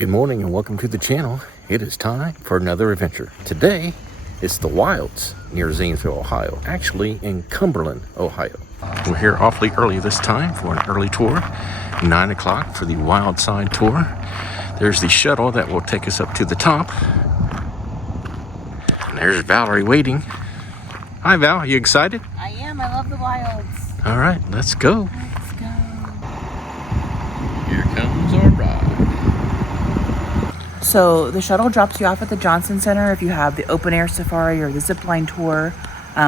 Good morning and welcome to the channel. It is time for another adventure. Today, it's the Wilds near Zanesville, Ohio. Actually in Cumberland, Ohio. We're here awfully early this time for an early tour. 9 o'clock for the Wildside Tour. There's the shuttle that will take us up to the top. And there's Valerie waiting. Hi Val, are you excited? I am. I love the wilds. All right, let's go. Let's go. Here comes our ride. So the shuttle drops you off at the Johnson Center if you have the open air safari or the zipline tour.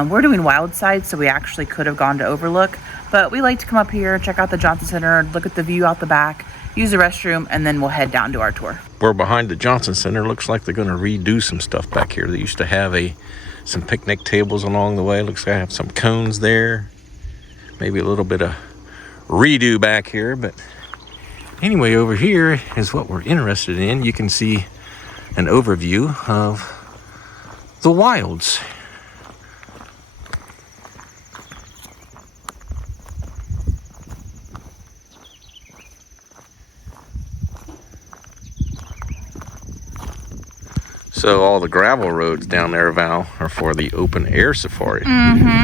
We're doing Wildside, so we actually could have gone to Overlook, but we like to come up here, check out the Johnson Center, look at the view out the back, use the restroom, and then we'll head down to our tour. We're behind the Johnson Center. Looks like they're going to redo some stuff back here. They used to have some picnic tables along the way. Looks like I have some cones there. Maybe a little bit of redo back here, but anyway, over here is what we're interested in. You can see an overview of the wilds. So all the gravel roads down there, Val, are for the open air safari.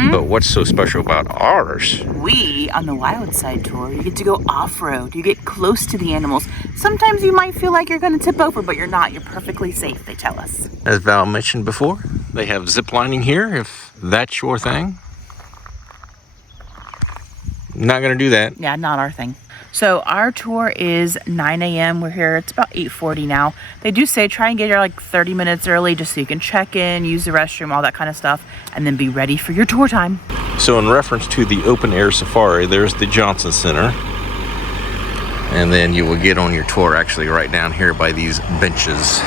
But what's so special about ours? We, on the Wildside Tour, you get to go off-road. You get close to the animals. Sometimes you might feel like you're going to tip over, but you're not. You're perfectly safe, they tell us. As Val mentioned before, they have zip lining here, if that's your thing. Not going to do that. Yeah, not our thing. So our tour is 9 a.m. We're here. It's about 8:40 now. They do say try and get here like 30 minutes early just so you can check in, use the restroom, all that kind of stuff, and then be ready for your tour time. So in reference to the open air safari, there's the Johnson Center. And then you will get on your tour actually right down here by these benches.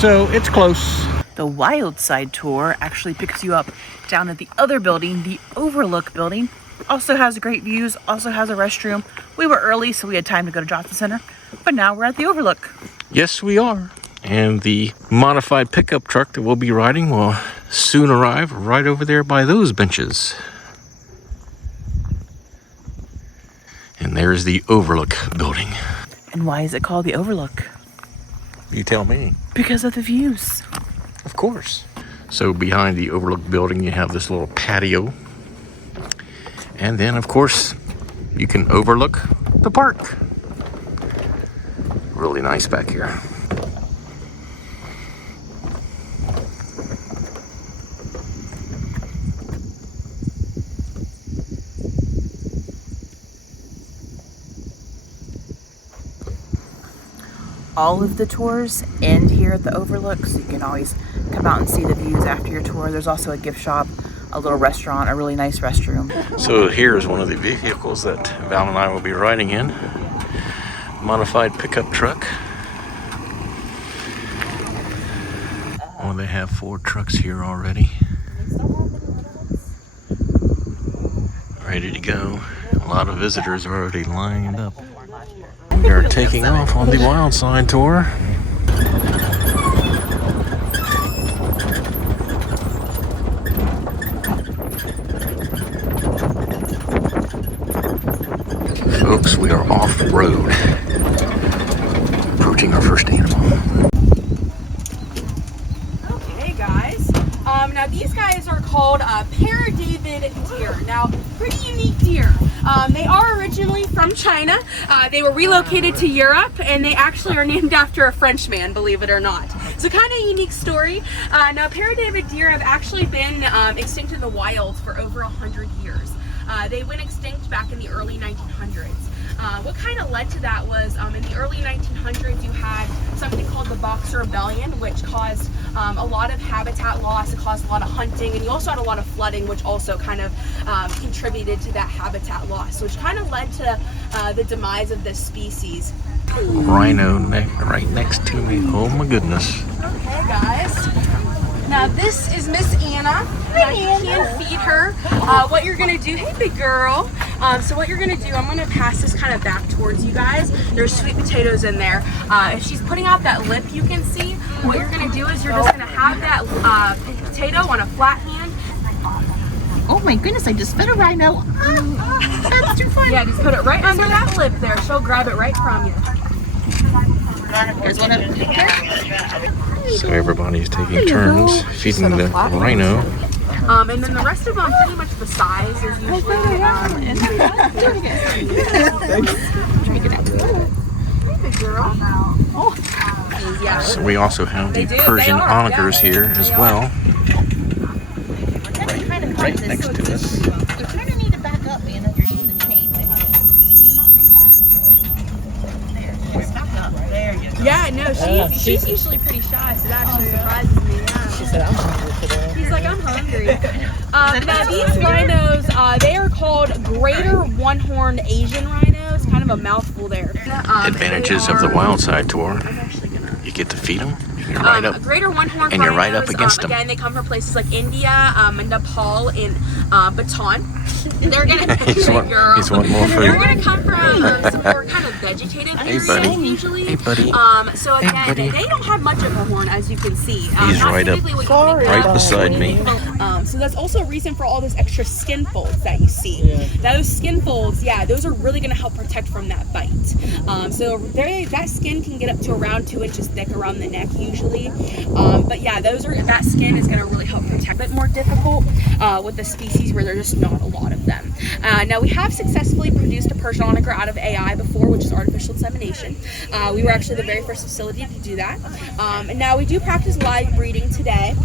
So it's close. The Wildside Tour actually picks you up down at the other building, the Overlook building. Also has great views, also has a restroom. We were early, so we had time to go to Johnson Center, but now we're at the Overlook. Yes, we are. And the modified pickup truck that we'll be riding will soon arrive right over there by those benches. And there's the Overlook building. And why is it called the Overlook? You tell me. Because of the views. Of course. So behind the Overlook building, you have this little patio. And then, of course, you can overlook the park. Really nice back here. All of the tours end here at the Overlook, so you can always come out and see the views after your tour. There's also a gift shop, a little restaurant, a really nice restroom. So here's one of the vehicles that Val and I will be riding in. Modified pickup truck. Well, they have 4 trucks here already. Ready to go. A lot of visitors are already lined up. They're taking off on the Wildside Tour. Folks, we are off-road, approaching our first animal. Okay, guys. Now these guys are called David deer. Now, pretty unique deer. They are originally from China. They were relocated to Europe, and they actually are named after a Frenchman, believe it or not. So kind of a unique story. Now, David deer have actually been extinct in the wild for over 100 years. They went extinct back in the early 1900s. What kind of led to that was in the early 1900s you had something called the Boxer Rebellion, which caused a lot of habitat loss. It caused a lot of hunting, and you also had a lot of flooding, which also kind of contributed to that habitat loss, which kind of led to the demise of this species. Rhino right next to me. Oh my goodness. Okay, guys. Now this is Miss Anna. Now you can feed her. What you're gonna do, hey big girl. So what you're gonna do, I'm gonna pass this kind of back towards you guys. There's sweet potatoes in there. If she's putting out that lip, you can see, what you're gonna do is you're just gonna have that potato on a flat hand. Oh my goodness, I just fed a rhino. That's too funny. Yeah, just put it right under that lip there. She'll grab it right from you. Here's one of them. So everybody's taking turns feeding the rhino. And then the rest of them pretty much the size is usually yeah. So we also have the Persian onagers here as well. Right next to us. You kind of need to back up, man, if you're using the chain. There, back up. There you go. Yeah, no, she's usually pretty shy, so that actually surprises me. Yeah. She said, I'm hungry today. He's like, I'm hungry. Now these rhinos, they are called greater one-horned Asian rhinos. Kind of a mouthful there. Advantages of the Wildside Tour. You get to feed them. You're right up. Greater one-horned and you're right rhinos, up against them. Again, they come from places like India, Nepal, and Bhutan. They're gonna He's want more food. They're gonna come from some more kind of vegetative areas usually. Hey, buddy. So again, they don't have much of a horn, as you can see. He's right up, right beside me. So that's also a reason for all those extra skin folds that you see. Those skin folds, yeah, those are really gonna help protect from that bite. So that skin can get up to around 2 inches thick around the neck usually. But yeah, that skin is gonna really help protect. A bit more difficult with the species where there's just not a lot of them. Now we have successfully produced a Persian onager out of AI before, which is artificial insemination. We were actually the very first facility to do that. And now we do practice live breeding today.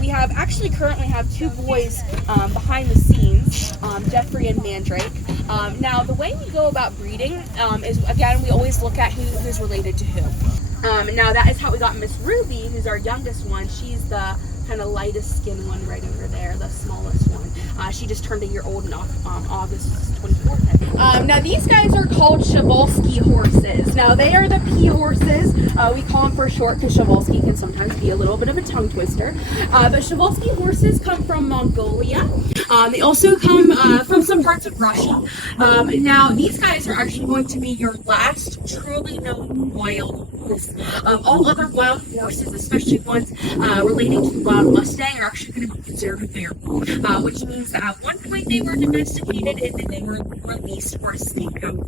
We currently have 2 boys behind the scenes, Jeffrey and Mandrake. Now the way we go about breeding is, again, we always look at who's related to who. Now that is how we got Miss Ruby, who's our youngest one. She's the kind of lightest skin one right over there, the smallest one. She just turned a year old in August 24th. Now these guys are called Przewalski horses. Now they are the P horses. We call them for short because Przewalski can sometimes be a little bit of a tongue twister. But Przewalski horses come from Mongolia. They also come from some parts of Russia. Now these guys are actually going to be your last truly known wild horse. All other wild horses, especially ones relating to the wild Mustang, are actually going to be considered feral, which means that at one point they were domesticated and then they were released for a scapegoat.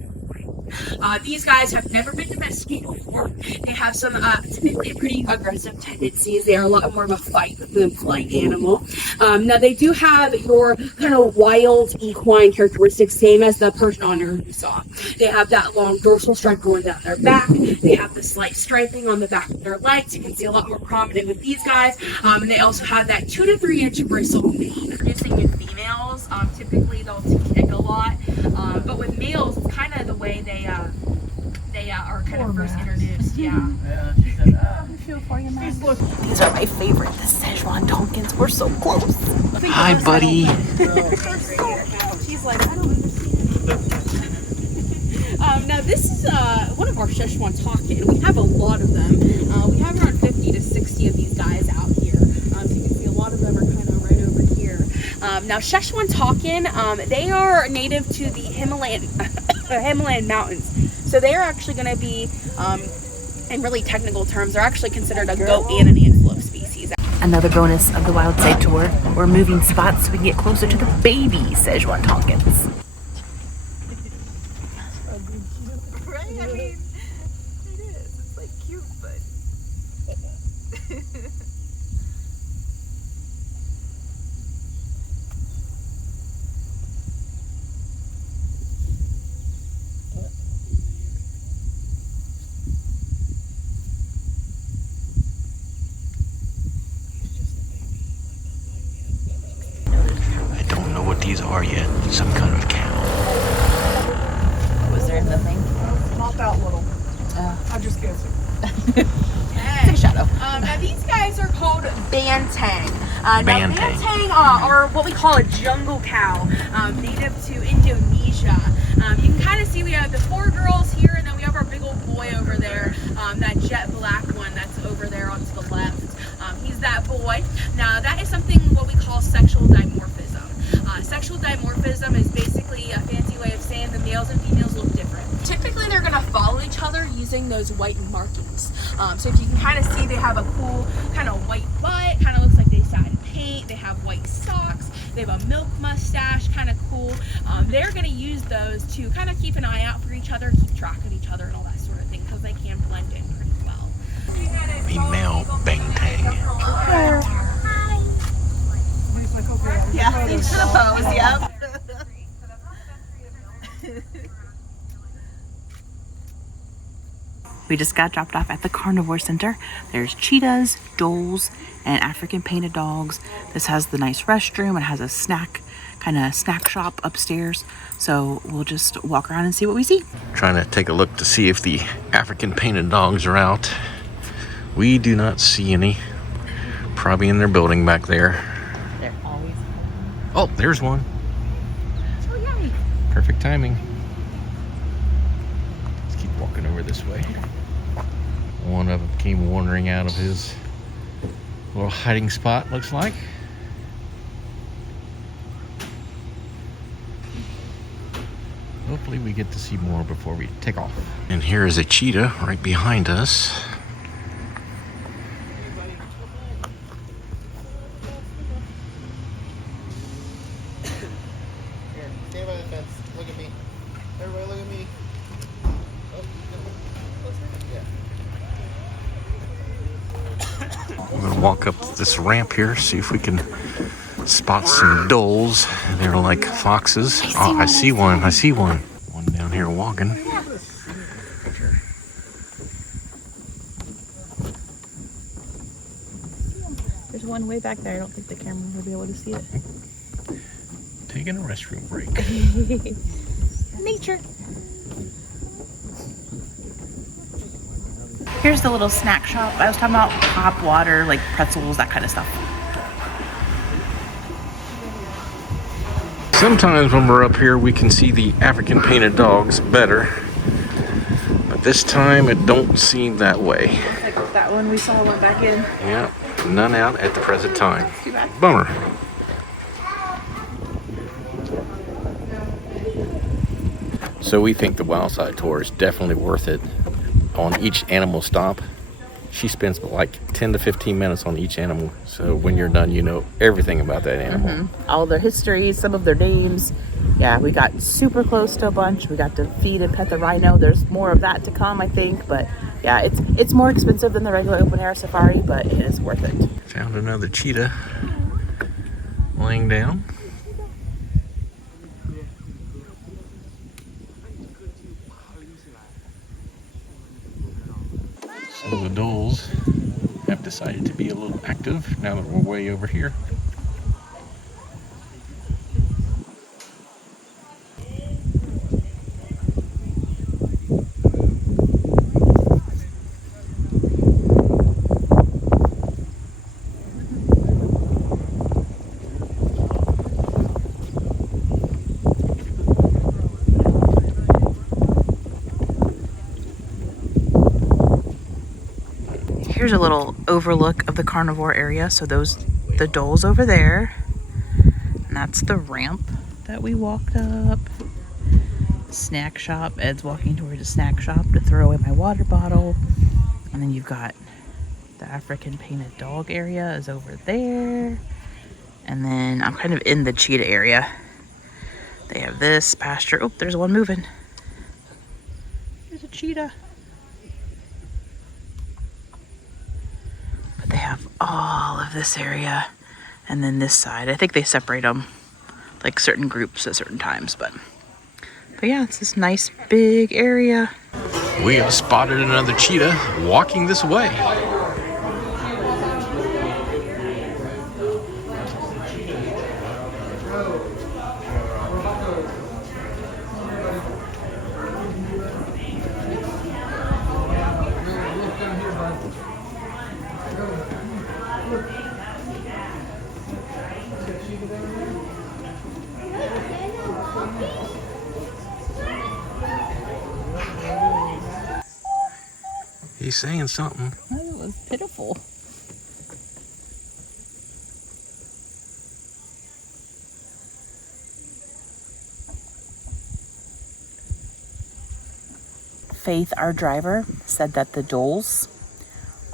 These guys have never been domesticated before. They have some typically pretty aggressive tendencies. They are a lot more of a fight than flight animal. Now they do have your kind of wild equine characteristics, same as the Persian onager you saw. They have that long dorsal stripe going down their back. They have the slight striping on the back of their legs. You can see a lot more prominent with these guys. And they also have that 2 to 3 inch bristle mane. Producing in females, typically they'll kick a lot. But with males, it's kind of the way they are kind of first introduced. Yeah. She said, I feel for you, man. These are my favorite, the Szechuan Tonkins. We're so close. Hi, buddy. She's like, I don't understand. Now this is one of our Szechuan Tonkin. We have a lot of them. We have around 50 to 60 of these guys out here. So you can see a lot of them are kind of right over here. Now Szechuan Tonkin, they are native to the Himalayan mountains. So they are actually going to be, in really technical terms, they're actually considered a goat and an antelope species. Another bonus of the Wildside Tour, we're moving spots so we can get closer to the baby Szechuan Tonkins. Right? I mean, it is. It's like cute, but... I don't know what these are yet. Some kind of cow. Was there nothing? Pop out little. I just guess it. Take a shadow. Now these guys are called Bantang. Bantang. Now Bantang are what we call a jungle cow, native to Indonesia. You can kind of see we have the 4 girls here, and then we have our big old boy over there, that jet black one that's over there on to the left. He's that boy. Now that is something what we call sexual dimorphism. Sexual dimorphism is basically a fancy way of saying the males and females look different. Typically they're going to follow each other using those white markings. So if you can kind of see, they have a cool kind of white butt, kind of looks like they sat in pain. paint. They have white socks. They have a milk mustache, kind of cool. They're going to use those to kind of keep an eye out for each other, keep track of each other and all that sort of thing, because they can blend in pretty well. Female bangtang. Yeah, thanks for the pose, yep. We just got dropped off at the Carnivore Center. There's cheetahs, dholes, and African painted dogs. This has the nice restroom. It has a snack shop upstairs. So we'll just walk around and see what we see. Trying to take a look to see if the African painted dogs are out. We do not see any. Probably in their building back there. They're always. Oh, there's one. Oh, yay. Perfect timing. Let's keep walking over this way. One of them came wandering out of his little hiding spot, looks like. Hopefully we get to see more before we take off. And here is a cheetah right behind us. Here, stand by the fence. Look at me. Everybody look at me. Oh, yeah. We're gonna walk up this ramp here, see if we can spot some dholes. They're like foxes. Oh, I see one. I see one. One down here walking. There's one way back there. I don't think the camera will be able to see it. Taking a restroom break. Nature. Here's the little snack shop. I was talking about pop, water, like pretzels, that kind of stuff. Sometimes when we're up here, we can see the African painted dogs better. But this time, it don't seem that way. Like that one we saw went back in. Yeah, none out at the present time. Too bad. Bummer. So we think the Wildside Tour is definitely worth it. On each animal stop, she spends like 10 to 15 minutes on each animal. So when you're done, you know everything about that animal. All their histories, some of their names. Yeah, we got super close to a bunch. We got to feed and pet the rhino. There's more of that to come, I think. But yeah, it's more expensive than the regular open air safari, but it is worth it. Found another cheetah laying down. So the dholes have decided to be a little active now that we're way over here. Here's a little overlook of the carnivore area. So the dholes over there, and that's the ramp that we walked up. Snack shop. Ed's walking towards a snack shop to throw away my water bottle. And then you've got the African painted dog area is over there. And then I'm kind of in the cheetah area. They have this pasture. Oh, there's one moving. There's a cheetah. But they have all of this area. And then this side. I think they separate them like certain groups at certain times. But yeah, it's this nice big area. We have spotted another cheetah walking this way. He's saying something. That was pitiful. Faith, our driver, said that the dholes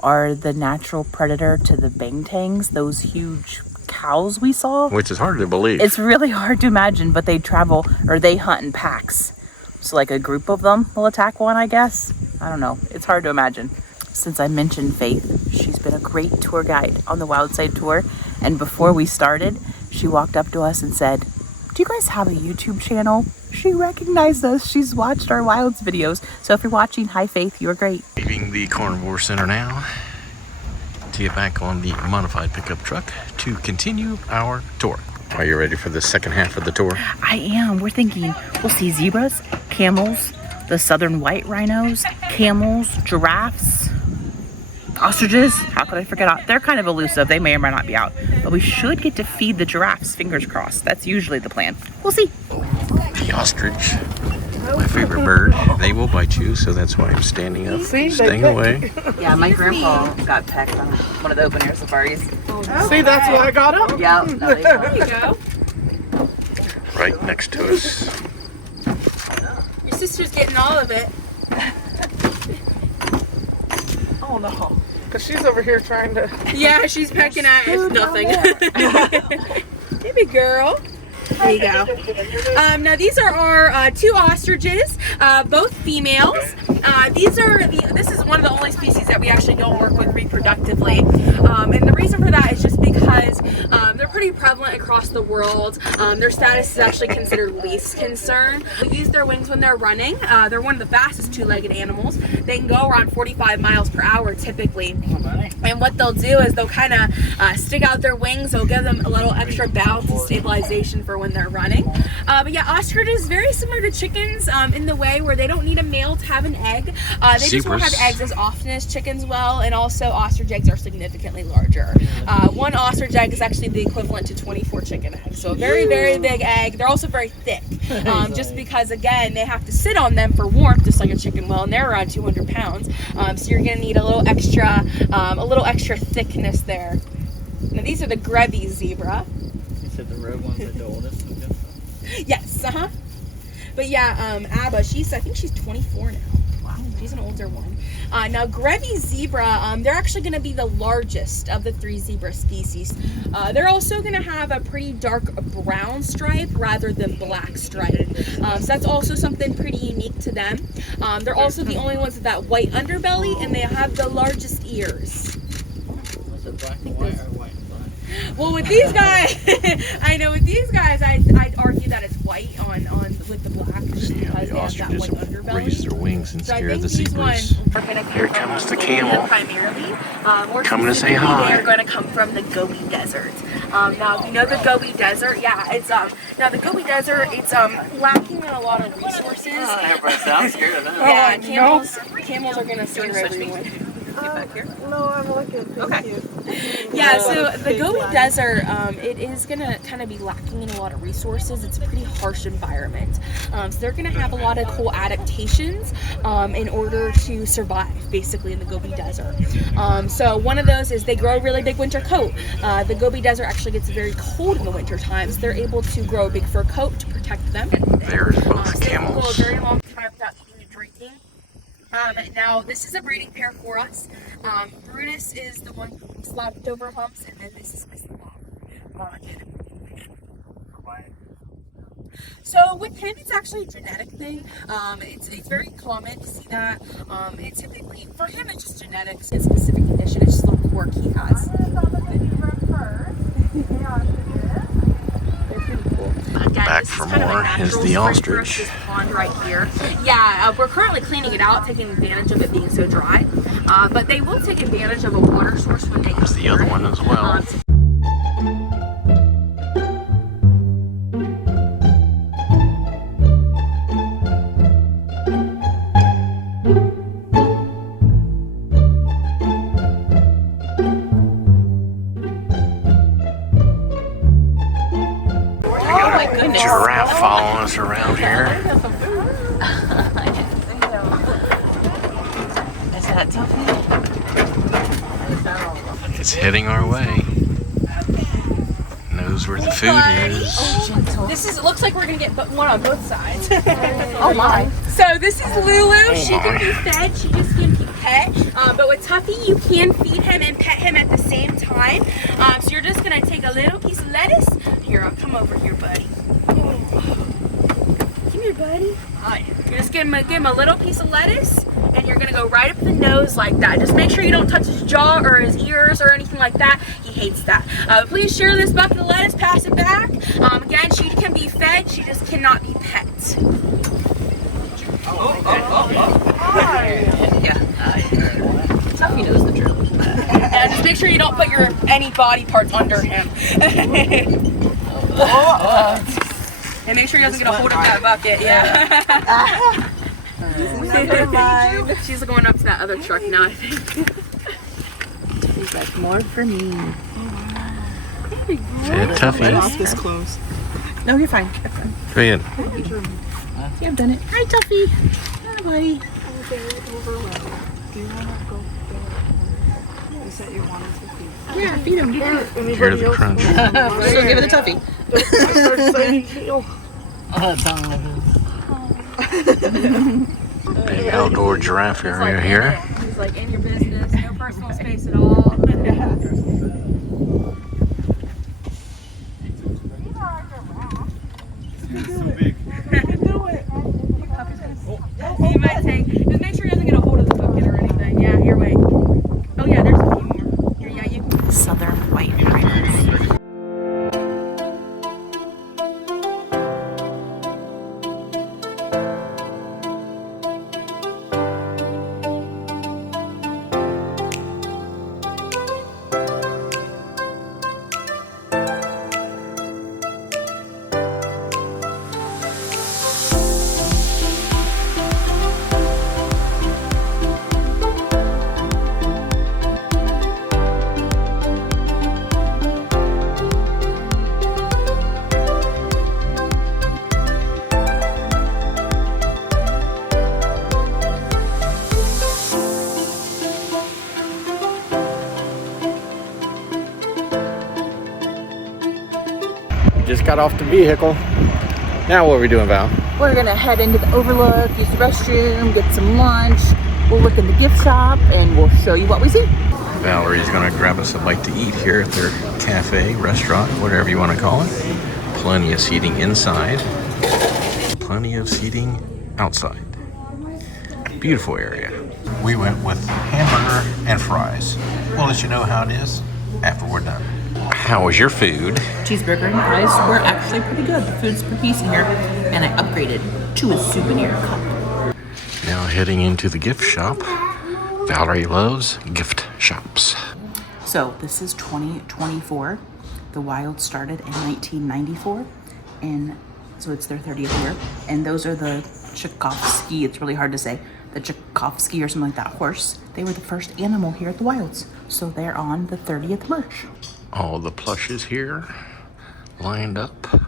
are the natural predator to the bantangs, those huge cows we saw. Which is hard to believe. It's really hard to imagine, but they travel, or they hunt in packs. So like a group of them will attack one, I guess. I don't know. It's hard to imagine. Since I mentioned Faith, she's been a great tour guide on the Wildside Tour. And before we started, she walked up to us and said, "Do you guys have a YouTube channel?" She recognized us. She's watched our Wilds videos. So if you're watching, hi Faith, you're great. Leaving the Carnivore Center now to get back on the modified pickup truck to continue our tour. Are you ready for the second half of the tour? I am. We're thinking we'll see zebras, camels, the southern white rhinos, camels, giraffes, ostriches. How could I forget? They're kind of elusive. They may or may not be out. But we should get to feed the giraffes, fingers crossed. That's usually the plan. We'll see. The ostrich, my favorite bird. They will bite you, so that's why I'm standing up, staying away. Yeah, my grandpa got pecked on one of the open air safaris. See, that's why I got up. Yeah, There you go. Right next to us. Your sister's getting all of it. Oh no, because she's over here trying to. Yeah, she's pecking at it's nothing. Baby girl. There you go. Now these are our two ostriches, both females. This is one of the only species that we actually don't work with reproductively. And the reason for that is just because they're pretty prevalent across the world. Their status is actually considered least concern. We use their wings when they're running. They're one of the fastest two-legged animals. They can go around 45 miles per hour typically. And what they'll do is they'll kind of stick out their wings. They'll give them a little extra balance and stabilization for when they're running. But yeah, ostrich is very similar to chickens in the way where they don't need a male to have an egg. They just won't have eggs as often as chickens will, and also ostrich eggs are significantly larger. One ostrich egg is actually the equivalent to 24 chicken eggs, so a very, very big egg. They're also very thick, just because, again, they have to sit on them for warmth, just like a chicken will, and they're around 200 pounds. So you're going to need a little extra thickness there. Now these are the Grevy zebra. You said the red one's the oldest? Yes, But yeah, Abba, I think she's 24 now. Wow, she's an older one. Now, Grevy zebra, they're actually going to be the largest of the 3 zebra species. They're also going to have a pretty dark brown stripe rather than black stripe. So that's also something pretty unique to them. They're also the only ones with that white underbelly, and they have the largest ears. Was it black and white or white and black? Well, with these guys, I know with these guys, I'd argue that it's white on with the black, just See how because the they have that ostriches white underbelly. raise their wings and So I scare think the these zebras. ones are going to come Here from comes the Australia camel. primarily. More Coming to say specifically, hi. They're going to come from the Gobi Desert. Now, if you know the Gobi Desert, yeah, it's now the Gobi Desert, it's lacking in a lot of resources. Everybody sounds scared of that. Yeah, camels are going to serve everyone. No, I'm looking. Thank you. Yeah, so the Gobi Desert, it is going to kind of be lacking in a lot of resources. It's a pretty harsh environment. So they're going to have a lot of cool adaptations in order to survive, basically, in the Gobi Desert. So one of those is they grow a really big winter coat. The Gobi Desert actually gets very cold in the winter times. They're able to grow a big fur coat to protect them. There's both So they can go a camels. very long time without eating and drinking. Now, this is a breeding pair for us. Brutus is the one who slapped over humps, and then this is Mr. Walker. So with him, it's actually a genetic thing. It's very common to see that. It's typically, for him, it's just genetics. It's a specific condition. It's just a little quirk he has. Again, Back this for is kind of a more natural is the spring for us, ostrich. this pond right here. Yeah, we're currently cleaning it out, taking advantage of it being so dry. But they will take advantage of a water source when they There's the other one as well. Giraffe following us around here. Is that tough? It's heading our way. No knows where the food is. This is, it looks like we're gonna get one on both sides. Oh my. So this is Lulu. She can be fed, she just can be pet. But with Tuffy, you can feed him and pet him at the same time. So you're just gonna take a little piece of lettuce. Here, I'll come over here, buddy. Come here, buddy. You're just give him a little piece of lettuce, and you're gonna go right up the nose like that. Just make sure you don't touch his jaw or his ears or anything like that. He hates that. Please share this bucket of lettuce, pass it back. Again, she can be fed, she just cannot be pet. Yeah. Tuffy knows the drill. And just make sure you don't put any body parts under him. And make sure he doesn't get a hold of that bucket. Yeah. She's going up to that other truck now, I think. He's like, more for me. Yeah, Tuffy. This close. No, you're fine. You're fine. Go ahead. Yeah, I've done it. Hi, Tuffy. Hi, buddy. Do you want to go there? You said you wanted to feed. Yeah, feed him. Hear the crunch. So give it to Tuffy. Big outdoor giraffe area here. He's like, in your business, no personal space at all. He might take, just make sure he doesn't get a hold of the bucket or anything. Yeah, here, wait. Oh yeah, there's a few more. Here, yeah, you can. Southern white rhinos. Just got off the vehicle. Now what are we doing, Val? We're gonna head into the overlook, use the restroom, get some lunch. We'll look in the gift shop and we'll show you what we see. Valerie's gonna grab us a bite to eat here at their cafe, restaurant, whatever you want to call it. Plenty of seating inside, plenty of seating outside. Beautiful area. We went with hamburger and fries. We'll let you know how it is after we're done. How was your food? Cheeseburger and fries were actually pretty good. The food's per piece in here, and I upgraded to a souvenir cup. Now heading into the gift shop. Valerie loves gift shops. So this is 2024. The Wild started in 1994, and so it's their 30th year. And those are the Tchaikovsky, it's really hard to say, the Tchaikovsky or something like that horse. They were the first animal here at the Wilds. So they're on the 30th merch. All the plushes here lined up.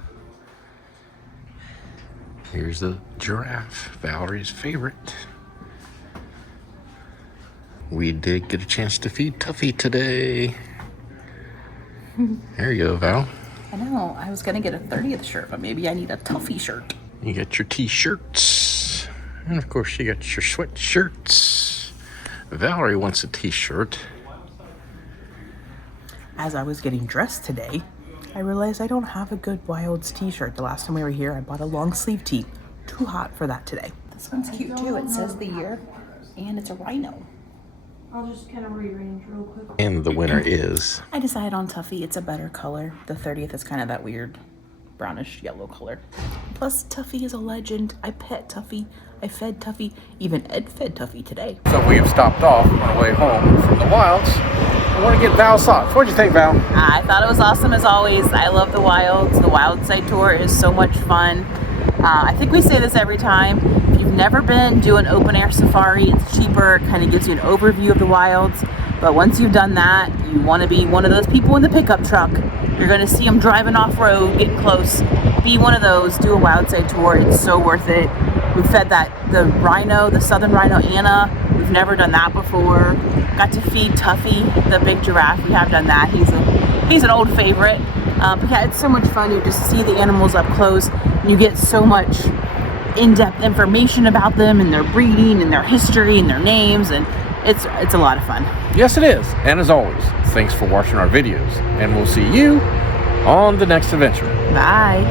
Here's the giraffe, Valerie's favorite. We did get a chance to feed Tuffy today. There you go, Val. I know, I was gonna get a 30th shirt, but maybe I need a Tuffy shirt. You got your t-shirts. And of course you got your sweatshirts. Valerie wants a t-shirt. As I was getting dressed today, I realized I don't have a good Wilds t-shirt. The last time we were here, I bought a long sleeve tee. Too hot for that today. This one's cute too. It says the year, and it's a rhino. I'll just kind of rearrange real quick. And the winner is... I decided on Tuffy. It's a better color. The 30th is kind of that weird brownish yellow color. Plus, Tuffy is a legend. I pet Tuffy. I fed Tuffy. Even Ed fed Tuffy today. So we have stopped off on our way home from the Wilds. I want to get Val's thoughts. What'd you think, Val? I thought it was awesome as always. I love the Wilds. The Wildside Tour is so much fun. I think we say this every time. If you've never been, do an open air safari. It's cheaper. It kind of gives you an overview of the Wilds. But once you've done that, you want to be one of those people in the pickup truck. You're going to see them driving off-road, getting close. Be one of those. Do a Wildside Tour. It's so worth it. We fed the rhino, the southern rhino, Anna. We've never done that before. Got to feed Tuffy, the big giraffe. We have done that. He's an old favorite. But yeah, it's so much fun. You just see the animals up close. You get so much in-depth information about them and their breeding and their history and their names, and it's a lot of fun. Yes, it is. And as always, thanks for watching our videos, and we'll see you on the next adventure. Bye.